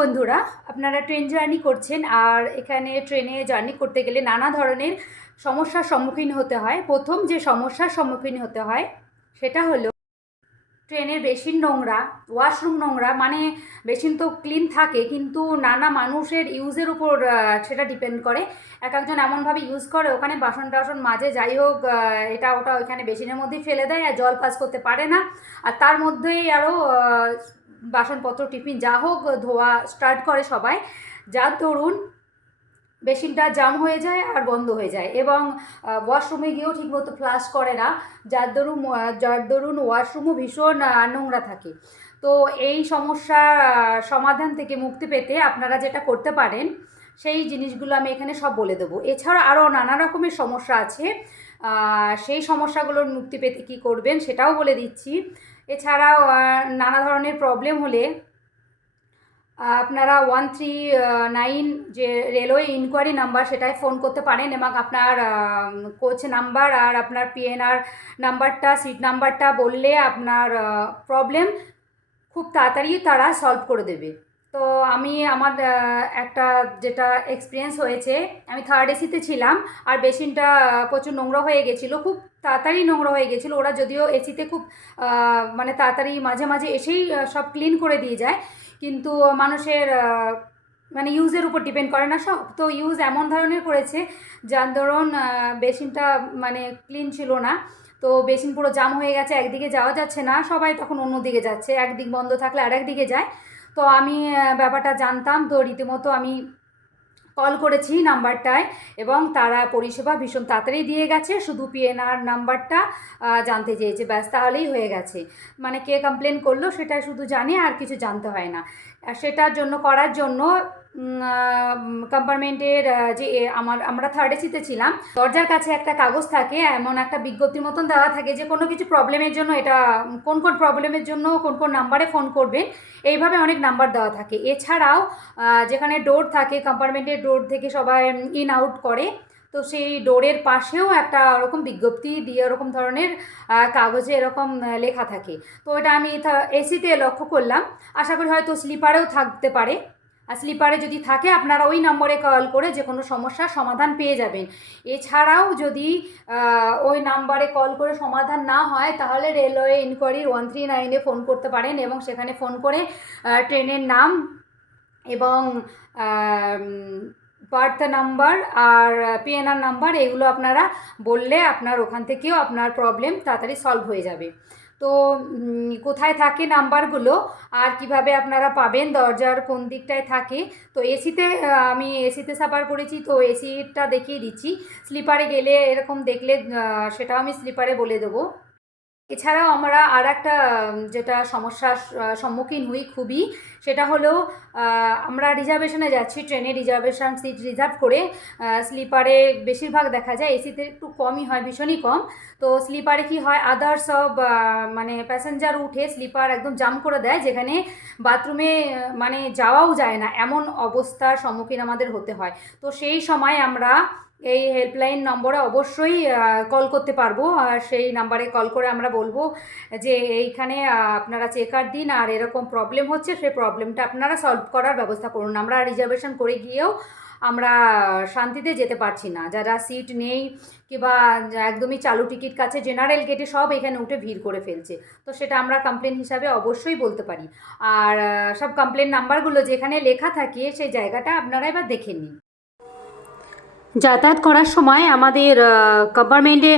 বন্ধুরা, আপনারা train journey করছেন আর এখানে ট্রেনে জার্নি করতে গেলে নানা ধরনের সমস্যার সম্মুখীন হতে হয়। প্রথম যে সমস্যার সম্মুখীন হতে হয় সেটা হলো ট্রেনের বেসিন নোংরা, ওয়াশরুম নোংরা। মানে বেসিন তো ক্লিন থাকে কিন্তু নানা মানুষের ইউজের উপর সেটা ডিপেন্ড করে। এক একজন এমনভাবে ইউজ করে ওখানে বাসন টাসন মাঝে যাই হোক এটা ওটা ওইখানে বেসিনের মধ্যেই ফেলে দেয় আর জল পাস করতে পারে না। আর তার মধ্যেই আরও বাসনপত্র টিফিন যা হোক ধোয়া স্টার্ট করে সবাই, যার দরুন বেসিনটা জাম হয়ে যায় আর বন্ধ হয়ে যায় এবং ওয়াশরুমে গিয়েও ঠিকমতো ফ্লাশ করে না, যার দরুন ওয়াশরুমও ভীষণ নোংরা থাকে। তো এই সমস্যার সমাধান থেকে মুক্তি পেতে আপনারা যেটা করতে পারেন সেই জিনিসগুলো আমি এখানে সব বলে দেবো। এছাড়া আরও নানা রকমের সমস্যা আছে, সেই সমস্যাগুলোর মুক্তি পেতে কী করবেন সেটাও বলে দিচ্ছি। এছাড়াও নানা ধরনের প্রবলেম হলে আপনারা 139 যে রেলওয়ে ইনকোয়ারি নাম্বার সেটায় ফোন করতে পারেন এবং আপনার কোচ নাম্বার আর আপনার পিএনআর নাম্বারটা, সিট নাম্বারটা বললে আপনার প্রবলেম খুব তাড়াতাড়ি তারা সলভ করে দেবে। তো আমি আমার একটা যেটা এক্সপিরিয়েন্স হয়েছে, আমি থার্ড এসিতে ছিলাম আর বেসিনটা প্রচুর নোংরা হয়ে গেছিলো, খুব তাড়াতাড়ি নোংরা হয়ে গেছিলো। ওরা যদিও এসিতে খুব মানে তাড়াতাড়ি মাঝে মাঝে এসেই সব ক্লিন করে দিয়ে যায়, কিন্তু মানুষের মানে ইউজের উপর ডিপেন্ড করে না সব। তো ইউজ এমন ধরনের করেছে যার দরুন বেসিনটা মানে ক্লিন ছিল না। তো বেসিন পুরো জাম হয়ে গেছে, একদিকে যাওয়া যাচ্ছে না, সবাই তখন অন্য দিকে যাচ্ছে, একদিক বন্ধ থাকলে আর একদিকে যায়। তো আমি ব্যাপারটা জানতাম, তো রীতিমতো আমি কল করেছি নাম্বারটায় এবং তারা পরিষেবা ভীষণ তাড়াতাড়ি দিয়ে গেছে। শুধু পিএনআর নাম্বারটা জানতে চেয়েছে, ব্যাস তাহলেই হয়ে গেছে। মানে কে কমপ্লেন করলো সেটা শুধু জানে, আর কিছু জানতে হয় না। সেটার জন্য করার জন্য কম্পার্টমেন্টের যে আমরা থার্ড এসিতে ছিলাম, দরজার কাছে একটা কাগজ থাকে, এমন একটা বিজ্ঞপ্তির মতন দেওয়া থাকে যে কোনো কিছু প্রবলেমের জন্য এটা কোন কোন প্রবলেমের জন্য কোন কোন নাম্বারে ফোন করবেন, এইভাবে অনেক নাম্বার দেওয়া থাকে। এছাড়াও যেখানে ডোর থাকে, কম্পার্টমেন্টের ডোর থেকে সবাই ইন আউট করে, তো সেই ডোরের পাশেও একটা ওরকম বিজ্ঞপ্তি দিয়ে ওরকম ধরনের কাগজে এরকম লেখা থাকে। তো এটা আমি এসিতে লক্ষ্য করলাম, আশা করি হয়তো স্লিপারেও থাকতে পারে। আর স্লিপারে যদি থাকে আপনারা ওই নম্বরে কল করে যে কোনো সমস্যার সমাধান পেয়ে যাবেন। এছাড়াও যদি ওই নাম্বারে কল করে সমাধান না হয় তাহলে রেলওয়ে ইনকোয়ারির 139-এ ফোন করতে পারেন এবং সেখানে ফোন করে ট্রেনের নাম এবং বার্থ নাম্বার আর পিএনআর নাম্বার এগুলো আপনারা বললে আপনার ওখান থেকেও আপনার প্রবলেম তাড়াতাড়ি সলভ হয়ে যাবে। তো কোথায় থাকে নাম্বারগুলো আর কিভাবে আপনারা পাবেন, দরজার কোন দিকটায় থাকে। তো এসিতে আমি এসিতে সাফার করেছি, তো এসিটা দেখিয়ে দিচ্ছি। স্লিপারে গেলে এরকম দেখলে সেটাও আমি স্লিপারে বলে দেবো। এছাড়াও আমরা আর একটা যেটা সমস্যার সম্মুখীন হই খুবই, সেটা হলো আমরা রিজার্ভেশনে যাচ্ছি, ট্রেনে রিজার্ভেশন সিট রিজার্ভ করে। স্লিপারে বেশিরভাগ দেখা যায়, এসিতে একটু কমই হয়, ভীষণই কম। তো স্লিপারে কি হয়, আদার্স সব মানে প্যাসেঞ্জার উঠে স্লিপার একদম জাম করে দেয়, যেখানে বাথরুমে মানে যাওয়াও যায় না, এমন অবস্থার সম্মুখীন আমাদের হতে হয়। তো সেই সময় আমরা এই হেল্পলাইন নম্বরে অবশ্যই কল করতে পারবো। আর সেই নাম্বারে কল করে আমরা বলবো যে এইখানে আপনারা চেকার দিন আর এরকম প্রবলেম হচ্ছে, সেই প্রবলেমটা আপনারা সলভ করার ব্যবস্থা করুন। আমরা রিজার্ভেশন করে গিয়েও আমরা শান্তিতে যেতে পারছি না, যারা সিট নেই কিংবা একদমই চালু টিকিট কাছে জেনারেল গেটে সব এখানে উঠে ভিড় করে ফেলছে। তো সেটা আমরা কমপ্লেন হিসাবে অবশ্যই বলতে পারি। আর সব কমপ্লেন নাম্বারগুলো যেখানে লেখা থাকে সেই জায়গাটা আপনারা এবার দেখে নিন। যাতায়াত করার সময় আমাদের কম্পার্টমেন্টে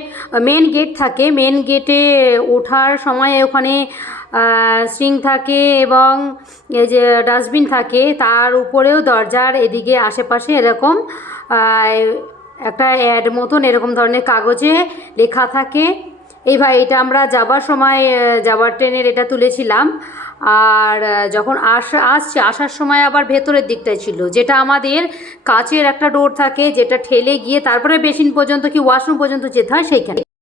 মেন গেট থাকে, মেন গেটে ওঠার সময় ওখানে সিং থাকে এবং এই যে ডাস্টবিন থাকে, তার উপরেও দরজার এদিকে আশেপাশে এরকম একটা অ্যাড মতন এরকম ধরনের কাগজে লেখা থাকে। এটা আমরা যাবার সময় যাবার ট্রেনের এটা তুলেছিলাম। আর যখন আসার সময় আবার ভেতরের দিকটায় ছিল, যেটা আমাদের কাচের একটা ডোর থাকে, যেটা ঠেলে গিয়ে তারপরে বেসিন পর্যন্ত কি ওয়াশরুম পর্যন্ত যেতে হয় সেইখানে।